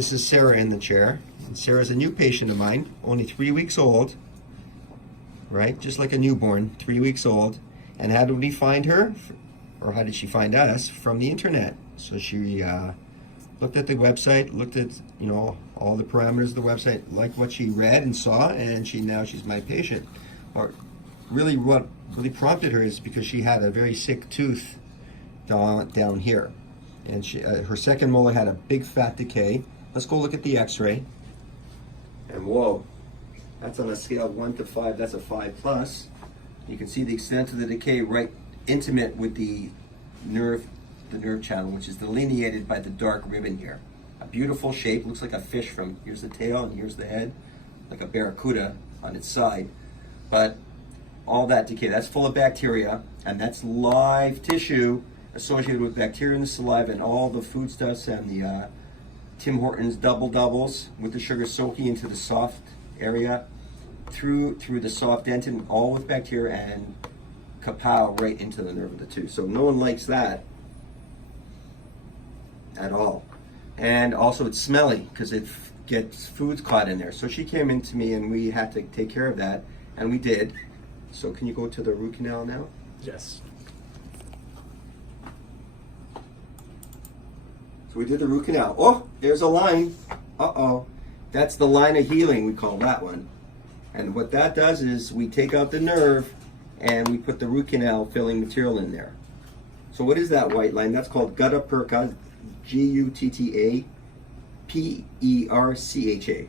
This is Sarah in the chair. And Sarah's a new patient of mine, only 3 weeks old, right? Just like a newborn, 3 weeks old. And how did we find her? Or how did she find us? From the internet. So she looked at the website, looked at, you know, all the parameters of the website, liked what she read and saw, and now she's my patient. Or really what really prompted her is because she had a very sick tooth down here. And her second molar had a big fat decay. Let's go look at the x-ray. And whoa, that's on a scale of 1 to 5, that's a 5+. You can see the extent of the decay right intimate with the nerve channel, which is delineated by the dark ribbon here. A beautiful shape, looks like a fish from, here's the tail and here's the head, like a barracuda on its side. But all that decay, that's full of bacteria, and that's live tissue associated with bacteria in the saliva and all the foodstuffs and the Tim Hortons doubles with the sugar soaking into the soft area through the soft dentin, all with bacteria, and kapow, right into the nerve of the tooth. So no one likes that at all. And also it's smelly because it gets foods caught in there. So she came in to me and we had to take care of that, and we did. So can you go to the root canal now? Yes. So we did the root canal. Oh, there's a line. Uh-oh. That's the line of healing, we call that one. And what that does is we take out the nerve and we put the root canal filling material in there. So what is that white line? That's called gutta perca, G-U-T-T-A-P-E-R-C-H-A.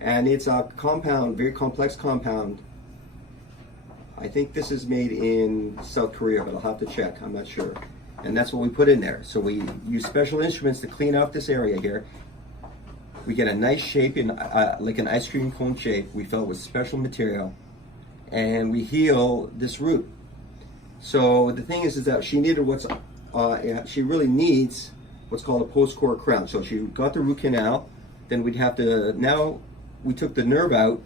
And it's a compound, very complex compound. I think this is made in South Korea, but I'll have to check, I'm not sure. And that's what we put in there. So we use special instruments to clean out this area here. We get a nice shape, in like an ice cream cone shape. We fill it with special material, and we heal this root. So the thing is that she needed she really needs what's called a post-core crown. So she got the root canal, then we'd have to, now we took the nerve out,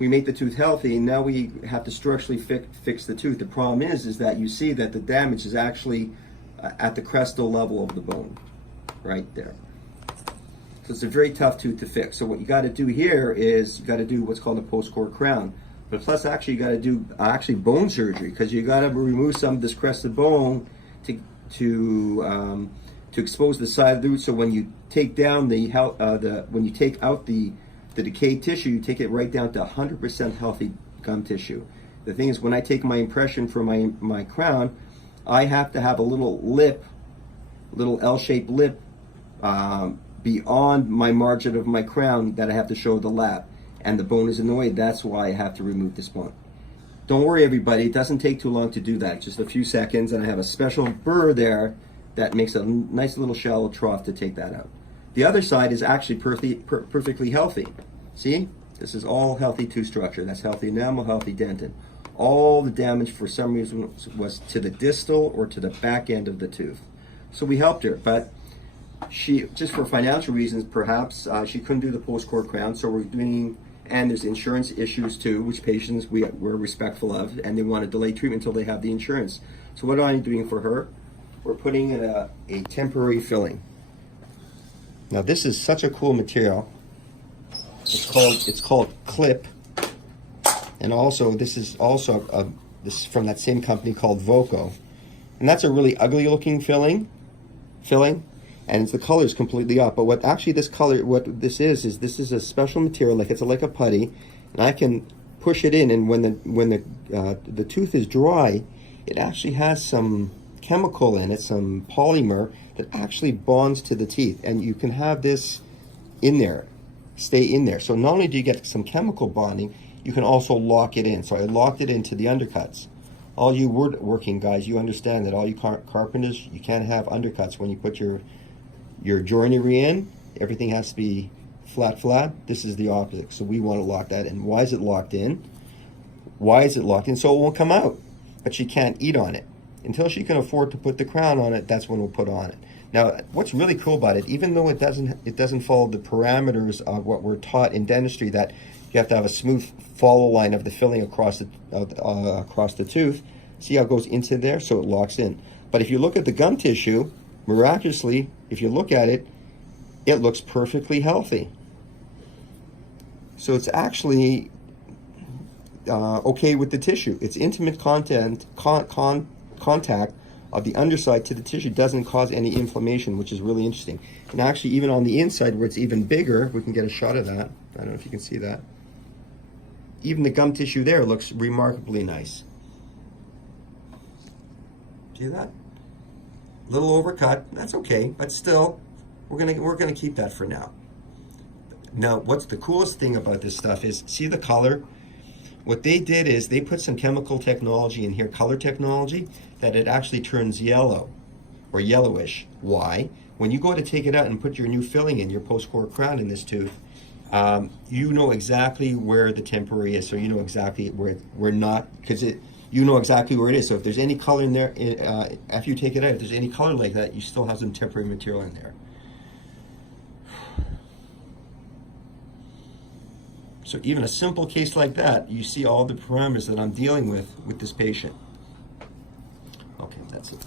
we made the tooth healthy, and now we have to structurally fix the tooth. The problem is that you see that the damage is actually at the crestal level of the bone, right there. So it's a very tough tooth to fix. So what you got to do here is you got to do what's called a post-core crown. But plus, actually, you got to do bone surgery, because you got to remove some of this crested bone to expose the side of the root. So when you take down when you take out the decayed tissue, you take it right down to 100% healthy gum tissue. The thing is, when I take my impression for my crown, I have to have a little lip, little L-shaped lip beyond my margin of my crown that I have to show the lap. And the bone is in the way. That's why I have to remove this bone. Don't worry, everybody. It doesn't take too long to do that. Just a few seconds, and I have a special burr there that makes a nice little shallow trough to take that out. The other side is actually perfectly healthy. See? This is all healthy tooth structure. That's healthy enamel, healthy dentin. All the damage for some reason was to the distal or to the back end of the tooth. So we helped her, but she, just for financial reasons perhaps, she couldn't do the post-core crown, so we're doing, and there's insurance issues too, which patients we're respectful of, and they want to delay treatment until they have the insurance. So what am I doing for her? We're putting in a temporary filling. Now this is such a cool material. It's called Clip. And also, this is this is from that same company called Voco, and that's a really ugly looking filling, and the color is completely off. But what actually this is a special material, like it's like a putty, and I can push it in, and when the tooth is dry, it actually has some chemical in it, some polymer that actually bonds to the teeth, and you can have this in there, stay in there. So not only do you get some chemical bonding, you can also lock it in. So I locked it into the undercuts. All you woodworking guys, you understand that all you carpenters, you can't have undercuts when you put your joinery in. Everything has to be flat. This is the opposite. So we want to lock that in. Why is it locked in? Why is it locked in? So it won't come out. But she can't eat on it. Until she can afford to put the crown on it, that's when we'll put on it. Now, what's really cool about it, even though it doesn't follow the parameters of what we're taught in dentistry, that you have to have a smooth follow line of the filling across the tooth. See how it goes into there? So it locks in. But if you look at the gum tissue, miraculously, if you look at it, it looks perfectly healthy. So it's actually okay with the tissue. It's intimate contact of the underside to the tissue doesn't cause any inflammation, which is really interesting. And actually, even on the inside where it's even bigger, we can get a shot of that. I don't know if you can see that. Even the gum tissue there looks remarkably nice. See that? A little overcut, that's okay, but still, we're gonna keep that for now. Now, what's the coolest thing about this stuff is, see the color? What they did is they put some chemical technology in here, color technology, that it actually turns yellow or yellowish. Why? When you go to take it out and put your new filling in, your post-core crown in this tooth, you know exactly where the temporary is, so you know exactly where we're not, because you know exactly where it is. So if there's any color in there, after you take it out, if there's any color like that, you still have some temporary material in there. So even a simple case like that, you see all the parameters that I'm dealing with this patient. Okay, that's it.